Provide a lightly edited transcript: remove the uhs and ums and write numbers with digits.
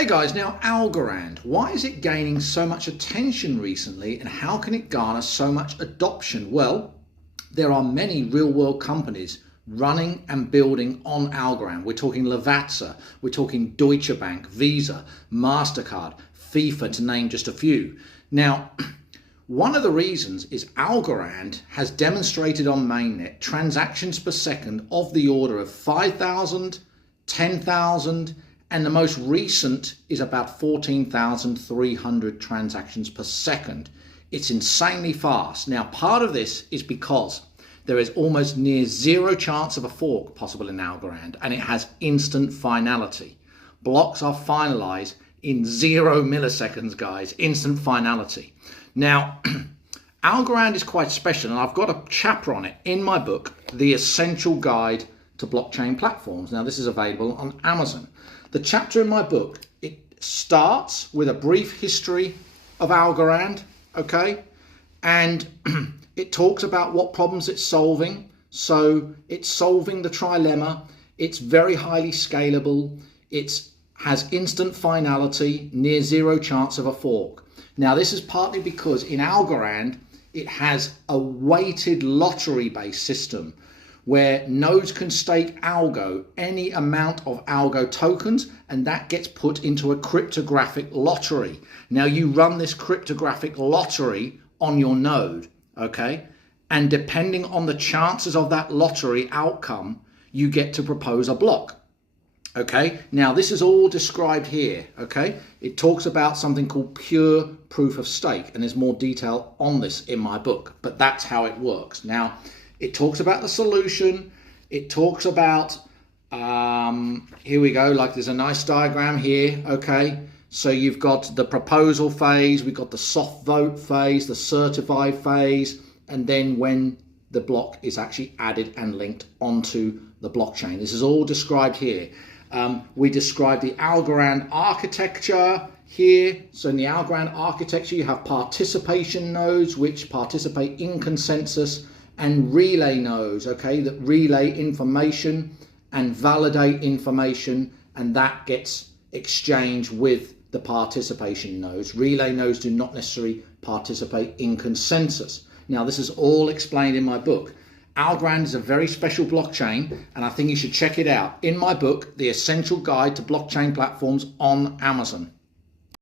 Hey guys, now Algorand, why is it gaining so much attention recently and how can it garner so much adoption? Well, there are many real world companies running and building on Algorand. We're talking Lavazza, we're talking Deutsche Bank, Visa, MasterCard, FIFA to name just a few. Now, one of the reasons is Algorand has demonstrated on mainnet transactions per second of the order of 5,000, 10,000, and the most recent is about 14,300 transactions per second. It's insanely fast. Now, part of this is because there is almost near zero chance of a fork possible in Algorand, and it has instant finality. Blocks are finalized in 0 milliseconds, guys, instant finality. Now, Algorand is quite special, and I've got a chapter on it in my book, The Essential Guide to Blockchain Platforms. Now, this is available on Amazon. The chapter in my book, it starts with a brief history of Algorand, okay? And it talks about what problems it's solving. So it's solving the trilemma. It's very highly scalable. It has instant finality, near zero chance of a fork. Now, this is partly because in Algorand, it has a weighted lottery-based system where nodes can stake algo, any amount of algo tokens, and that gets put into a cryptographic lottery. Now, you run this cryptographic lottery on your node, okay? And depending on the chances of that lottery outcome, you get to propose a block. Okay, now this is all described here, okay? It talks about something called pure proof of stake, and there's more detail on this in my book, but that's how it works. Now, it talks about the solution. It talks about, here we go, like there's a nice diagram here, okay? So you've got the proposal phase, we've got the soft vote phase, the certify phase, and then when the block is actually added and linked onto the blockchain. This is all described here. We describe the Algorand architecture here. So in the Algorand architecture, you have participation nodes, which participate in consensus, and relay nodes, okay, that relay information and validate information, and that gets exchanged with the participation nodes. Relay nodes do not necessarily participate in consensus. Now, this is all explained in my book. Algorand is a very special blockchain, and I think you should check it out in my book, The Essential Guide to Blockchain Platforms on Amazon.